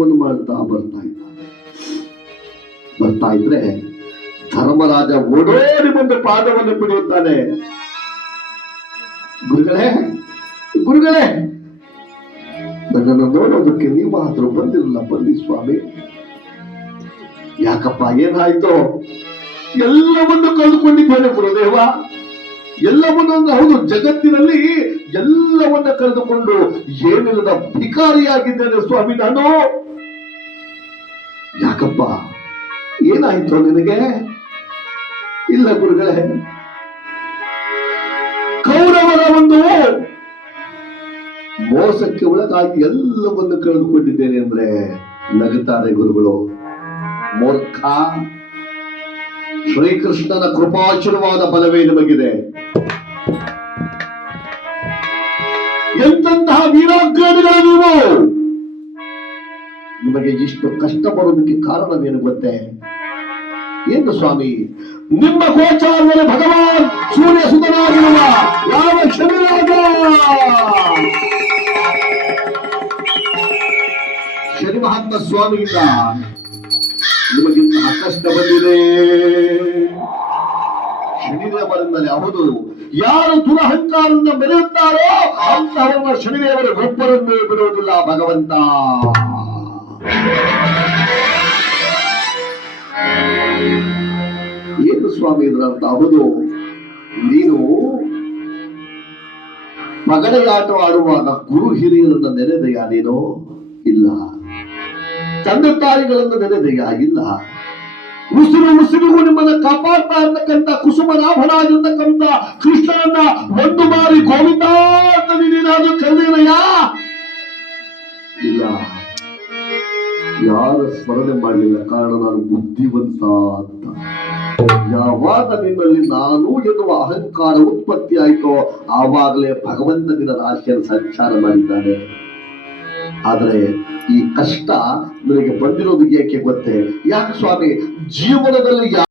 ಮಾಡ್ತಾ ಬರ್ತಾ ಇದ್ರೆ ಧರ್ಮರಾಜ ಓಡೋಡಿ ಬಂದು ಪಾದವನ್ನು ಪಿಡಿಯುತ್ತಾನೆ. ಗುರುಗಳೇ ಗುರುಗಳೇ, ನನ್ನನ್ನು ನೋಡೋದಕ್ಕೆ ನೀವು ಮಾತ್ರ ಬಂದಿರಲ್ಲ, ಬನ್ನಿ ಸ್ವಾಮಿ. ಯಾಕಪ್ಪ, ಏನಾಯ್ತು? ಎಲ್ಲವನ್ನು ಕಳೆದುಕೊಂಡಿದ್ದೇನೆ ಗುರುದೇವ, ಎಲ್ಲವನ್ನು. ಹೌದು, ಜಗತ್ತಿನಲ್ಲಿ ಎಲ್ಲವನ್ನ ಕಳೆದುಕೊಂಡು ಏನಿಲ್ಲದ ಭಿಕಾರಿಯಾಗಿದ್ದೇನೆ ಸ್ವಾಮಿ ನಾನು. ಯಾಕಪ್ಪ, ಏನಾಯ್ತು ನಿನಗೆ? ಇಲ್ಲ ಗುರುಗಳೇ, ಕೌರವರ ಒಂದು ಮೋಸಕ್ಕೆ ಒಳಗಾಗಿ ಎಲ್ಲವನ್ನು ಕಳೆದುಕೊಂಡಿದ್ದೇನೆ ಅಂದ್ರೆ ನಗುತ್ತಾರೆ ಗುರುಗಳು. ಮೂರ್ಖ, ಶ್ರೀಕೃಷ್ಣನ ಕೃಪಾಶೀರ್ವಾದ ಬಲವೇ ನಿಮಗಿದೆ. ಎಂತಹ ವೀರಾಗ್ರಣಿಗಳು ನೀವು. ನಿಮಗೆ ಇಷ್ಟು ಕಷ್ಟ ಬರೋದಕ್ಕೆ ಕಾರಣವೇನು ಗೊತ್ತೇ? ಏನು ಸ್ವಾಮಿ? ನಿಮ್ಮ ಗೋಚಾರದಲ್ಲಿ ಭಗವಾನ್ ಸೂರ್ಯ ಸುತನಾಗಿರುವ ಯಾವ ಶನಿರಾಜ, ಶನಿ ಮಹಾತ್ಮ ಸ್ವಾಮಿಯಿಂದ ನಿಮಗಿಂತಹ ಕಷ್ಟ ಬಂದಿದೆ. ಶನಿದೇವರಿಂದಲೇ. ಹೌದು, ಯಾರು ದುರಹಂಕಾರದಿಂದ ಮೆರೆಯುತ್ತಾರೋ ಅಂತಹವನ್ನ ಶನಿದೇವರು ಒಬ್ಬರನ್ನು ಬಿಡುವುದಿಲ್ಲ ಭಗವಂತ. ಏನು ಸ್ವಾಮಿ ಇದರ ಅರ್ಥ? ಹೌದು, ನೀನು ಪಗಡೆಯಾಟ ಆಡುವಾಗ ಗುರು ಹಿರಿಯರನ್ನ ನೆನೆದೆಯಾ ನೀನು? ಇಲ್ಲ. ತಂದೆ ತಾಯಿಗಳನ್ನು ನೆನೆದೆಯಾ? ಇಲ್ಲ. ಉಸಿರಿಗೂ ನಿಮ್ಮನ್ನ ಕಾಪಾಡ್ತಾ ಇರ್ತಕ್ಕಂಥ ಕುಸುಮನಾಭನಾಗಿರ್ತಕ್ಕಂಥ ಕೃಷ್ಣನನ್ನ ಒಂದು ಬಾರಿ ಗೋವಿಂದ ಅಂತ ನೀನೇನಾದ್ರೂ ಕರೆದೇನಯ್ಯ? ಇಲ್ಲ. ಯಾರ ಸ್ಮರಣೆ ಮಾಡಲಿಲ್ಲ. ಕಾರಣ ನಾನು ಬುದ್ಧಿವಂತ ಅಂತ. ಯಾವಾಗ ನಿನ್ನಲ್ಲಿ ನಾನು ಎನ್ನುವ ಅಹಂಕಾರ ಉತ್ಪತ್ತಿ ಆಯಿತೋ ಆವಾಗಲೇ ಭಗವಂತ ನಿನ್ನ ರಾಶಿಯನ್ನು ಸಂಚಾರ ಮಾಡಿದ್ದಾನೆ. ಆದರೆ ಈ ಕಷ್ಟ ನನಗೆ ಬಂದಿರೋದು ಏಕೆ ಗೊತ್ತೇ? ಯಾಕೆ ಸ್ವಾಮಿ? ಜೀವನದಲ್ಲಿ